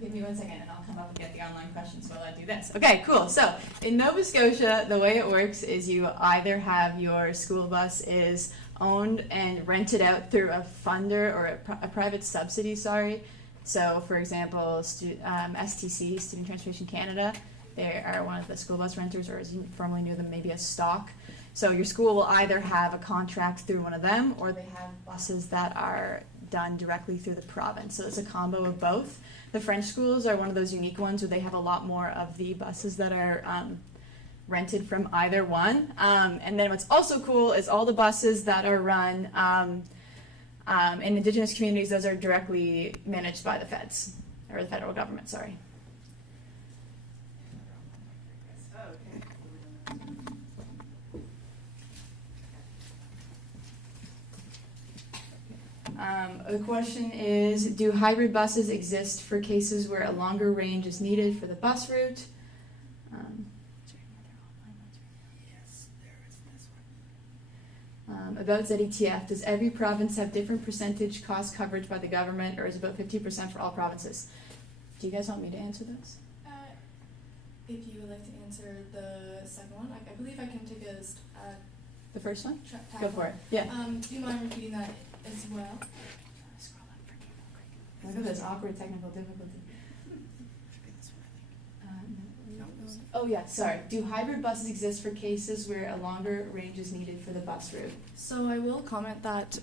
Give me 1 second and I'll come up and get the online questions while I do this. Okay, cool. So in Nova Scotia, the way it works is you either have your school bus is owned and rented out through a funder or a private subsidy, So for example, STC, Student Transportation Canada, they are one of the school bus renters, or as you formerly knew them, maybe a stock. So your school will either have a contract through one of them, or they have buses that are done directly through the province. So it's a combo of both. The French schools are one of those unique ones where they have a lot more of the buses that are rented from either one. And then what's also cool is all the buses that are run in Indigenous communities, those are directly managed by the feds, or the federal government, sorry. The question is, do hybrid buses exist for cases where a longer range is needed for the bus route? About ZETF, does every province have different percentage cost coverage by the government, or is it about 50% for all provinces? Do you guys want me to answer this? If you would like to answer the second one, I believe I can take The first one? Go for it. Yeah. Do you mind repeating that as well? Look at this awkward technical difficulty. Oh yeah, sorry. Do hybrid buses exist for cases where a longer range is needed for the bus route? So I will comment that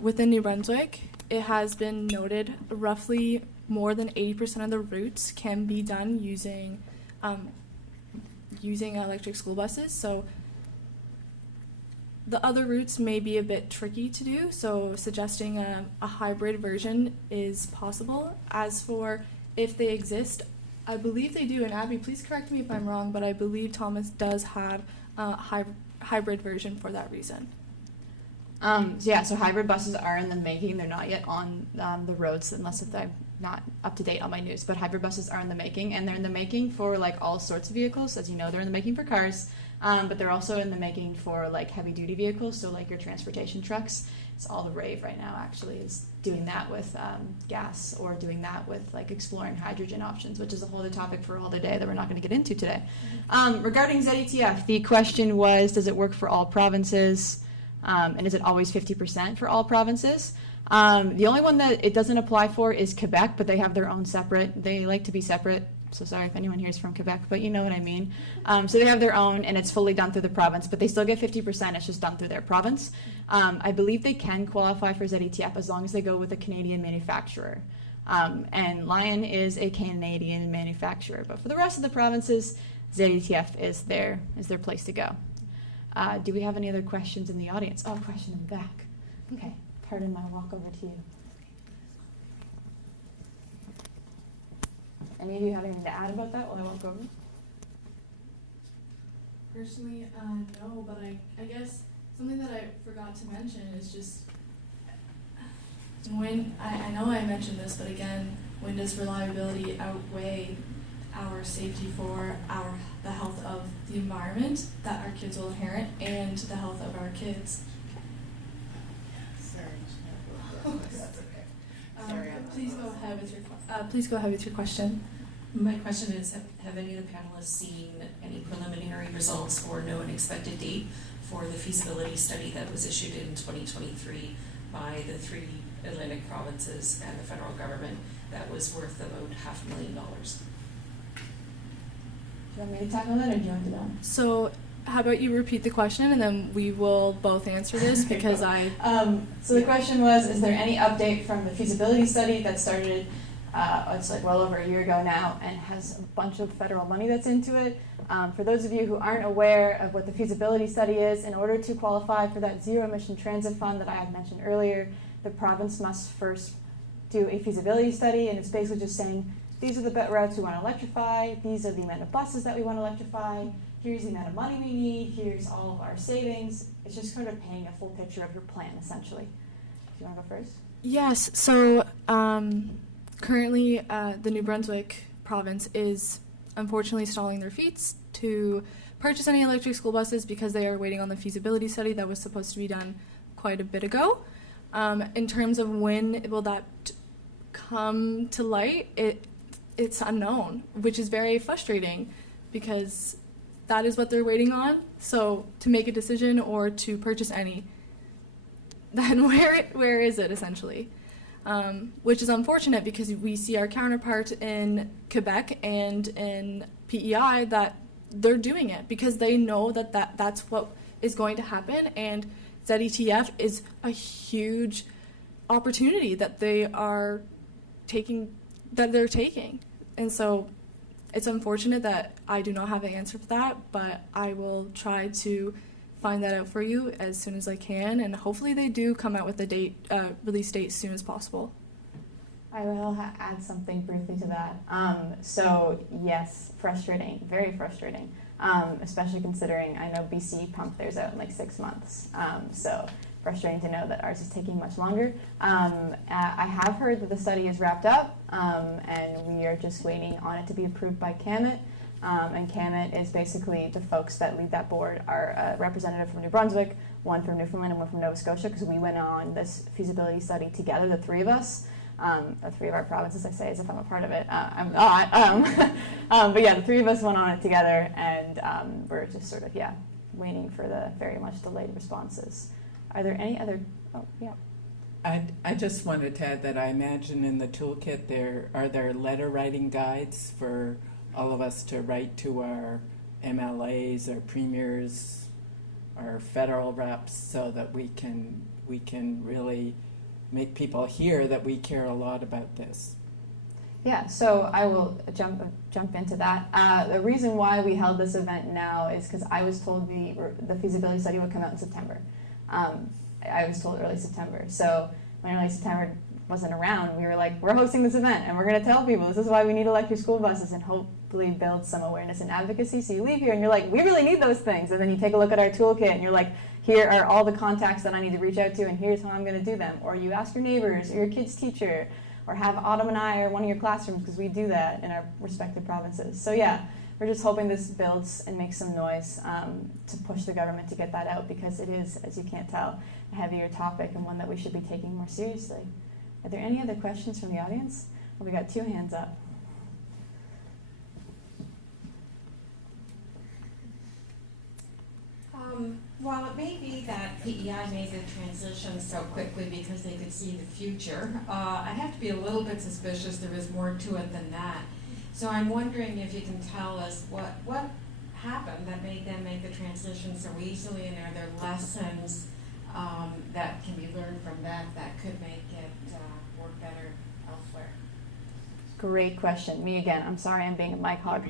within New Brunswick, it has been noted roughly more than 80% of the routes can be done using electric school buses. So the other routes may be a bit tricky to do, so suggesting a hybrid version is possible. As for if they exist, I believe they do, and Abby, please correct me if I'm wrong, but I believe Thomas does have a hybrid version for that reason. So hybrid buses are in the making. They're not yet on the roads, unless if I'm not up to date on my news, but hybrid buses are in the making, and they're in the making for like all sorts of vehicles. As you know, they're in the making for cars, but they're also in the making for like heavy duty vehicles, so like your transportation trucks. It's all the rave right now, actually, is doing that with gas, or doing that with like exploring hydrogen options, which is a whole other topic for all the day that we're not going to get into today. Regarding ZETF, the question was, does it work for all provinces? And is it always 50% for all provinces? The only one that it doesn't apply for is Quebec, but they have their own separate. They like to be separate. So sorry if anyone here is from Quebec, but you know what I mean. So they have their own, and it's fully done through the province, but they still get 50%. It's just done through their province. I believe they can qualify for ZETF as long as they go with a Canadian manufacturer. And Lion is a Canadian manufacturer, but for the rest of the provinces, ZETF is their place to go. Do we have any other questions in the audience? Oh, question in the back. Okay, pardon my walk over to you. Any of you have anything to add about that while I walk over? Personally, no, but I guess something that I forgot to mention is just when, I know I mentioned this, but again, when does reliability outweigh our safety for the health of the environment that our kids will inherit and the health of our kids? Sorry. Please go ahead with your question. My question is, have any of the panelists seen any preliminary results or know an expected date for the feasibility study that was issued in 2023 by the 3 Atlantic provinces and the federal government that was worth about $500,000? Do you want me to tackle that, or do you want to know? So how about you repeat the question and then we will both answer this because So the question was, is there any update from the feasibility study that started, it's like well over a year ago now, and has a bunch of federal money that's into it? For those of you who aren't aware of what the feasibility study is, in order to qualify for that zero emission transit fund that I had mentioned earlier, the province must first do a feasibility study, and it's basically just saying, these are the routes we want to electrify, these are the amount of buses that we want to electrify, here's the amount of money we need, here's all of our savings. It's just kind of painting a full picture of your plan, essentially. Do you want to go first? Yes, so currently the New Brunswick province is unfortunately stalling their feet to purchase any electric school buses because they are waiting on the feasibility study that was supposed to be done quite a bit ago. In terms of when will that come to light, it's unknown, which is very frustrating because that is what they're waiting on. So to make a decision or to purchase any, then where is it essentially? Which is unfortunate because we see our counterpart in Quebec and in PEI that they're doing it because they know that's what is going to happen, and ZETF is a huge opportunity that they're taking. And so it's unfortunate that I do not have an answer for that, but I will try to find that out for you as soon as I can, and hopefully they do come out with a release date as soon as possible. I will add something briefly to that. So yes, frustrating, very frustrating, especially considering I know BC pumped theirs out in like 6 months. So frustrating to know that ours is taking much longer. I have heard that the study is wrapped up, and we are just waiting on it to be approved by CAMIT. And CAMIT is basically the folks that lead that board are a representative from New Brunswick, one from Newfoundland, and one from Nova Scotia, because we went on this feasibility study together, the 3 of us. The 3 of our provinces, I say, as if I'm a part of it. I'm not. But yeah, the 3 of us went on it together, and we're just sort of, waiting for the very much delayed responses. Are there any other, I just wanted to add that I imagine in the toolkit are there letter writing guides for all of us to write to our MLAs, our premiers, our federal reps, so that we can really make people hear that we care a lot about this. Yeah, so I will jump into that. The reason why we held this event now is because I was told the feasibility study would come out in September. I was told early September. So when early September wasn't around, we were like, we're hosting this event and we're going to tell people this is why we need electric school buses and hopefully build some awareness and advocacy. So you leave here and you're like, we really need those things. And then you take a look at our toolkit and you're like, here are all the contacts that I need to reach out to, and here's how I'm going to do them. Or you ask your neighbors or your kid's teacher, or have Autumn and I or one of your classrooms, because we do that in our respective provinces. So yeah, we're just hoping this builds and makes some noise to push the government to get that out, because it is, as you can't tell, a heavier topic and one that we should be taking more seriously. Are there any other questions from the audience? Well, we got 2 hands up. While it may be that PEI made the transition so quickly because they could see the future, I have to be a little bit suspicious there is more to it than that. So I'm wondering if you can tell us what happened that made them make the transition so easily, and are there lessons that can be learned from that could make it work better elsewhere? Great question. Me again. I'm sorry I'm being a mic hog.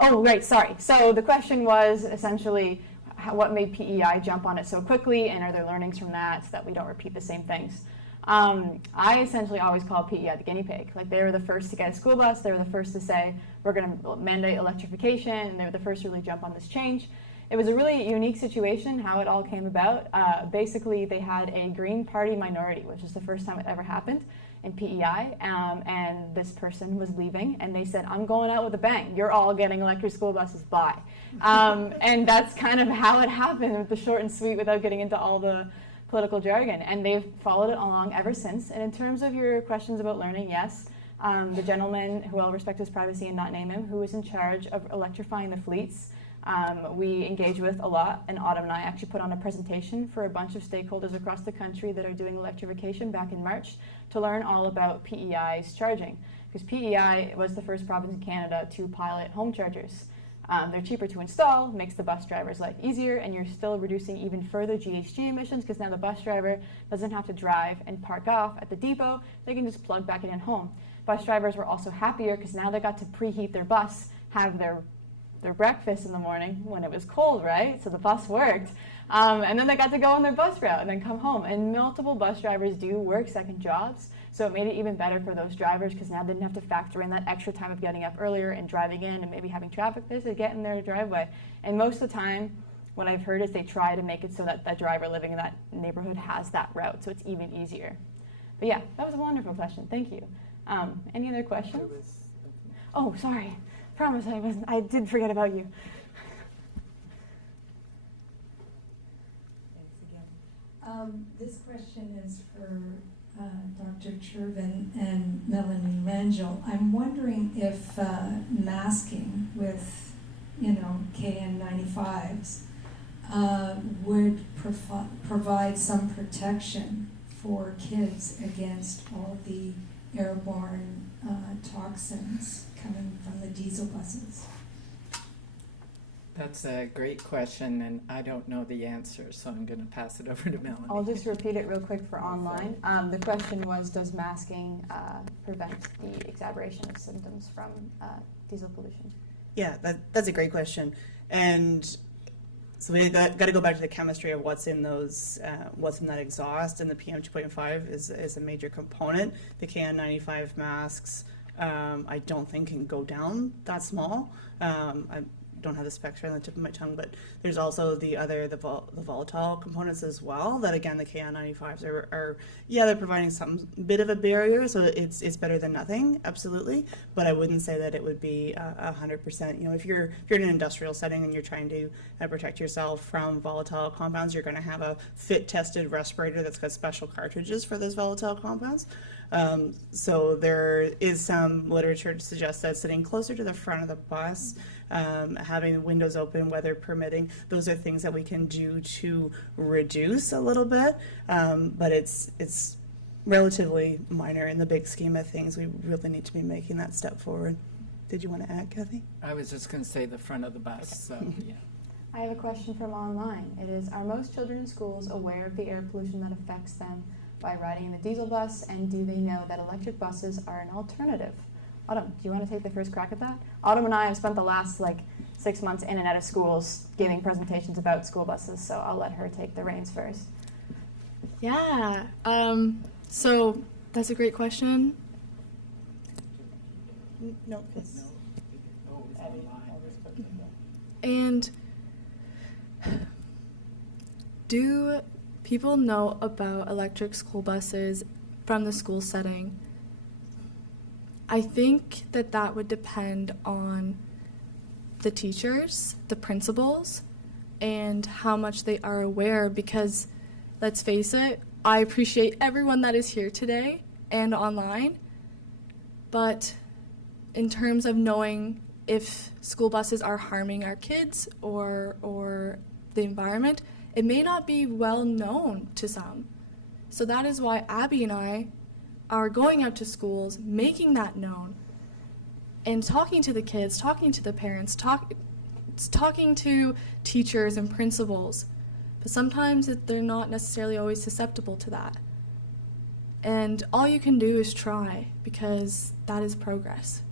Oh, right, sorry. So the question was essentially, what made PEI jump on it so quickly, and are there learnings from that so that we don't repeat the same things? I essentially always call PEI the guinea pig. Like, they were the first to get a school bus, they were the first to say, we're going to mandate electrification, and they were the first to really jump on this change. It was a really unique situation, how it all came about. Basically, they had a Green Party minority, which is the first time it ever happened in PEI, and this person was leaving, and they said, I'm going out with a bang. You're all getting electric school buses, bye. And that's kind of how it happened, with the short and sweet, without getting into all the political jargon. And they've followed it along ever since. And in terms of your questions about learning, yes, The gentleman, who I'll respect his privacy and not name him, who was in charge of electrifying the fleets, we engage with a lot, and Autumn and I actually put on a presentation for a bunch of stakeholders across the country that are doing electrification back in March to learn all about PEI's charging. Because PEI was the first province in Canada to pilot home chargers. They're cheaper to install, makes the bus driver's life easier, and you're still reducing even further GHG emissions because now the bus driver doesn't have to drive and park off at the depot. They can just plug back it in home. Bus drivers were also happier because now they got to preheat their bus, have their breakfast in the morning when it was cold, right? So the bus worked. And then they got to go on their bus route and then come home. And multiple bus drivers do work second jobs, so it made it even better for those drivers because now they didn't have to factor in that extra time of getting up earlier and driving in and maybe having traffic there to get in their driveway. And most of the time, what I've heard is they try to make it so that that driver living in that neighborhood has that route, so it's even easier. But yeah, that was a wonderful question. Thank you. Any other questions? Oh, sorry. Promise I did forget about you. This question is for Dr. Chervin and Melanie Rangel. I'm wondering if masking with, KN95s would provide some protection for kids against all the airborne toxins coming from the diesel buses. That's a great question, and I don't know the answer, so I'm going to pass it over to Melanie. I'll just repeat it real quick for online. The question was, does masking prevent the exacerbation of symptoms from diesel pollution? Yeah, that's a great question. And so we got to go back to the chemistry of what's in those, what's in that exhaust, and the PM 2.5 is a major component. The KN95 masks, I don't think can go down that small. I don't have the specs right on the tip of my tongue, but there's also the volatile components as well. That again, the KN95s are they're providing some bit of a barrier, so it's better than nothing, absolutely. But I wouldn't say that it would be 100%. If you're in an industrial setting and you're trying to protect yourself from volatile compounds, you're going to have a fit-tested respirator that's got special cartridges for those volatile compounds. So there is some literature to suggest that sitting closer to the front of the bus, having the windows open, weather permitting, those are things that we can do to reduce a little bit, but it's relatively minor in the big scheme of things. We really need to be making that step forward. Did you want to add, Kathy? I was just going to say the front of the bus, Okay. so yeah. I have a question from online. It is, are most children in schools aware of the air pollution that affects them by riding in the diesel bus, and do they know that electric buses are an alternative? Autumn, do you want to take the first crack at that? Autumn and I have spent the last 6 months in and out of schools giving presentations about school buses, so I'll let her take the reins first. Yeah, so that's a great question. No. And do people know about electric school buses from the school setting? I think that would depend on the teachers, the principals, and how much they are aware, because let's face it, I appreciate everyone that is here today and online, but in terms of knowing if school buses are harming our kids or the environment, it may not be well known to some. So that is why Abby and I are going out to schools, making that known, and talking to the kids, talking to the parents, talking to teachers and principals. But sometimes they're not necessarily always susceptible to that. And all you can do is try, because that is progress.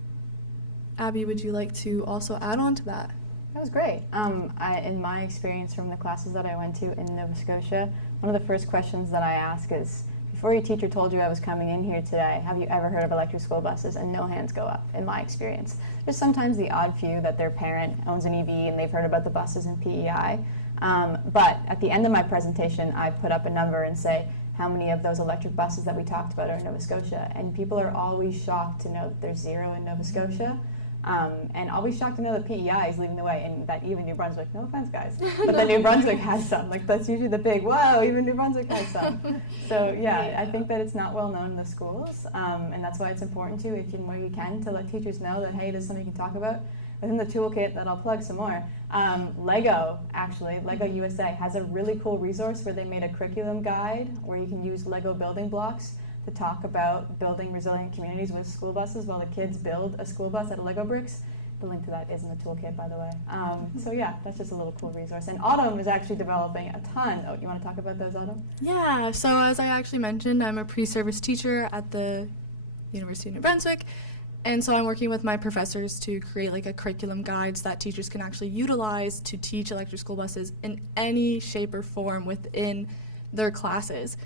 Abby, would you like to also add on to that? That was great. In my experience from the classes that I went to in Nova Scotia, one of the first questions that I ask is, before your teacher told you I was coming in here today, have you ever heard of electric school buses? And no hands go up, in my experience. There's sometimes the odd few that their parent owns an EV and they've heard about the buses in PEI. But at the end of my presentation, I put up a number and say, how many of those electric buses that we talked about are in Nova Scotia? And people are always shocked to know that there's 0 in Nova Scotia. And I'll be shocked to know that PEI is leading the way, and that even New Brunswick, no offense guys, but that New Brunswick has some. Like, that's usually the big, wow, even New Brunswick has some. So yeah, I think that it's not well known in the schools, and that's why it's important to, if you, where you can, to let teachers know that, hey, this is something you can talk about. Within the toolkit that I'll plug some more, Lego USA has a really cool resource where they made a curriculum guide where you can use Lego building blocks to talk about building resilient communities with school buses while the kids build a school bus out of Lego bricks. The link to that is in the toolkit, by the way. So yeah, that's just a little cool resource. And Autumn is actually developing a ton. Oh, you want to talk about those, Autumn? Yeah, so as I actually mentioned, I'm a pre-service teacher at the University of New Brunswick. And so I'm working with my professors to create like a curriculum guides that teachers can actually utilize to teach electric school buses in any shape or form within their classes.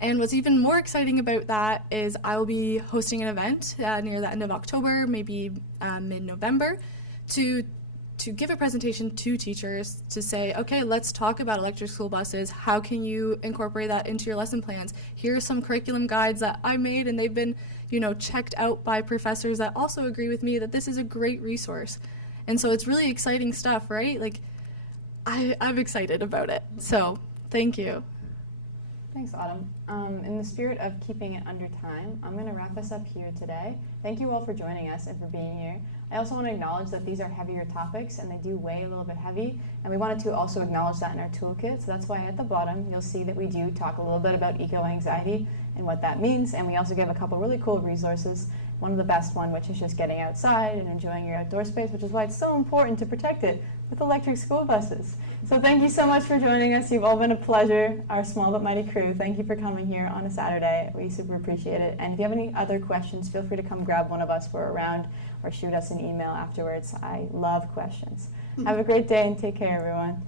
And what's even more exciting about that is I will be hosting an event near the end of October, maybe mid-November, to give a presentation to teachers to say, okay, let's talk about electric school buses. How can you incorporate that into your lesson plans? Here are some curriculum guides that I made, and they've been, checked out by professors that also agree with me that this is a great resource. And so it's really exciting stuff, right? Like, I'm excited about it. So thank you. Thanks, Autumn. In the spirit of keeping it under time, I'm going to wrap us up here today. Thank you all for joining us and for being here. I also want to acknowledge that these are heavier topics and they do weigh a little bit heavy, and we wanted to also acknowledge that in our toolkit. So that's why at the bottom you'll see that we do talk a little bit about eco-anxiety and what that means, and we also give a couple really cool resources. One of the best one, which is just getting outside and enjoying your outdoor space, which is why it's so important to protect it with electric school buses. So thank you so much for joining us. You've all been a pleasure, our small but mighty crew. Thank you for coming here on a Saturday. We super appreciate it. And if you have any other questions, feel free to come grab one of us. We're around, or shoot us an email afterwards. I love questions. Have a great day and take care, everyone.